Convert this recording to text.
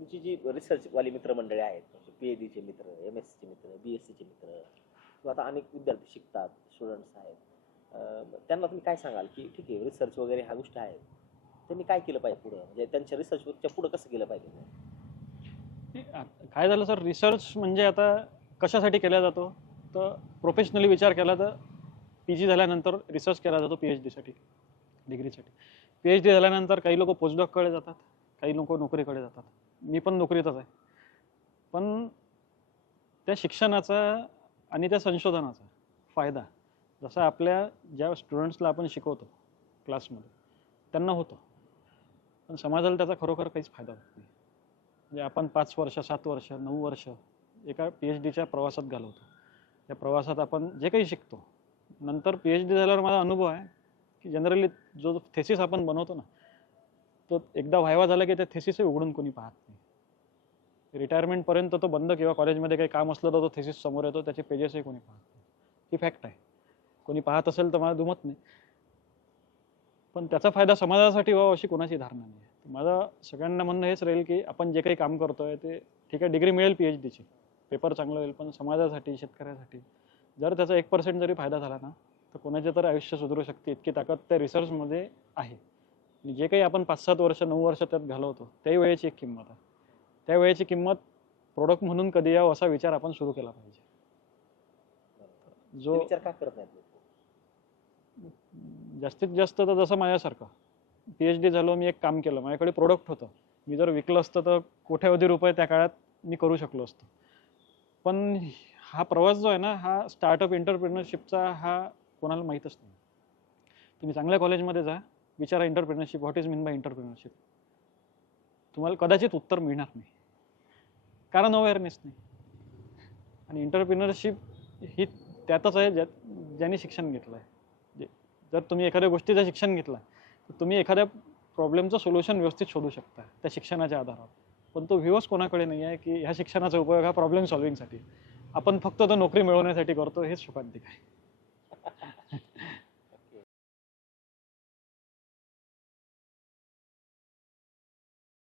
तुमची जी रिसर्चवाली मित्रमंडळी आहेत पी एच डीचे मित्र एम एस सीचे मित्र बी एस सीचे मित्र किंवा आता अनेक विद्यार्थी शिकतात स्टुडंट्स आहेत त्यांना तुम्ही काय सांगाल की ठीक आहे रिसर्च वगैरे ह्या गोष्टी आहेत त्यांनी काय केलं पाहिजे पुढं? म्हणजे त्यांच्या रिसर्चच्या पुढं कसं केलं पाहिजे? काय झालं सर रिसर्च म्हणजे आता कशासाठी केला जातो? तर प्रोफेशनली विचार केला तर पी जी झाल्यानंतर रिसर्च केला जातो पी एच डीसाठी डिग्रीसाठी पी एच डी झाल्यानंतर काही लोक पोस्टडॉककडे जातात काही लोक नोकरीकडे जातात. मी पण नोकरीतच आहे. पण त्या शिक्षणाचा आणि त्या संशोधनाचा फायदा जसा आपल्या ज्या स्टुडंट्सला आपण शिकवतो क्लासमध्ये त्यांना होतो. पण समाजाला त्याचा खरोखर काहीच फायदा होत नाही. म्हणजे आपण पाच वर्ष सात वर्ष नऊ वर्ष एका पी एच डीच्या प्रवासात घालवतो. त्या प्रवासात आपण जे काही शिकतो. नंतर पी एच डी झाल्यावर माझा अनुभव आहे की जनरली जो थेसिस आपण बनवतो ना तो एकदा व्हायवा झाला की त्या थेसिसही उघडून कोणी पाहत नाही. रिटायरमेंटपर्यंत तो बंद किंवा कॉलेजमध्ये काही काम असलं तर तो थेसिस समोर येतो त्याचे पेजेसही कोणी पाहत नाही. ही फॅक्ट आहे. कोणी पाहत असेल तर मला दुमत नाही. पण त्याचा फायदा समाजासाठी व्हावा अशी कोणाची धारणा नाही आहे. माझं सगळ्यांना म्हणणं हेच राहील की आपण जे काही काम करतोय ते ठीक आहे डिग्री मिळेल पी एच डीची पेपर चांगलं होईल पण समाजासाठी शेतकऱ्यासाठी जर त्याचा एक पर्सेंट जरी फायदा झाला ना तर कोणाचे तर आयुष्य सुधारू शकते इतकी ताकद त्या रिसर्चमध्ये आहे. आणि जे काही आपण पाच सात वर्ष नऊ वर्ष त्यात घालवतो त्याही वेळेची एक किंमत आहे. त्या वेळेची किंमत प्रोडक्ट म्हणून कधी यावं असा विचार आपण सुरू केला पाहिजे. जो विचार का करत लोक? जास्तीत जास्त तर जसं माझ्यासारखं. पी एच डी झालो मी एक काम केलं. माझ्याकडे प्रोडक्ट होतं. मी जर विकलं असतं तर कोट्यावधी रुपये त्या काळात मी करू शकलो असतो. पण हा प्रवास जो आहे ना हा स्टार्टअप एंटरप्रिनरशिपचा हा कोणाला माहीतच नाही. तुम्ही चांगल्या कॉलेजमध्ये जा. विचारा entrepreneurship what is mean by entrepreneurship तुम्हाला कदाचित उत्तर मिळणार नाही. कारण अवेअरनेस नाही. आणि इंटरप्रिनरशिप ही त्यातच आहे ज्यात ज्यांनी शिक्षण घेतलं आहे जे जर तुम्ही एखाद्या गोष्टीचं शिक्षण घेतलं तर तुम्ही एखाद्या प्रॉब्लेमचं सोल्युशन व्यवस्थित शोधू शकता त्या शिक्षणाच्या आधारावर. पण तो व्ह्यूच कोणाकडे नाही आहे की ह्या शिक्षणाचा उपयोग हा प्रॉब्लेम सॉल्विंगसाठी आपण फक्त तो नोकरी मिळवण्यासाठी करतो हेच शोकांतिक आहे.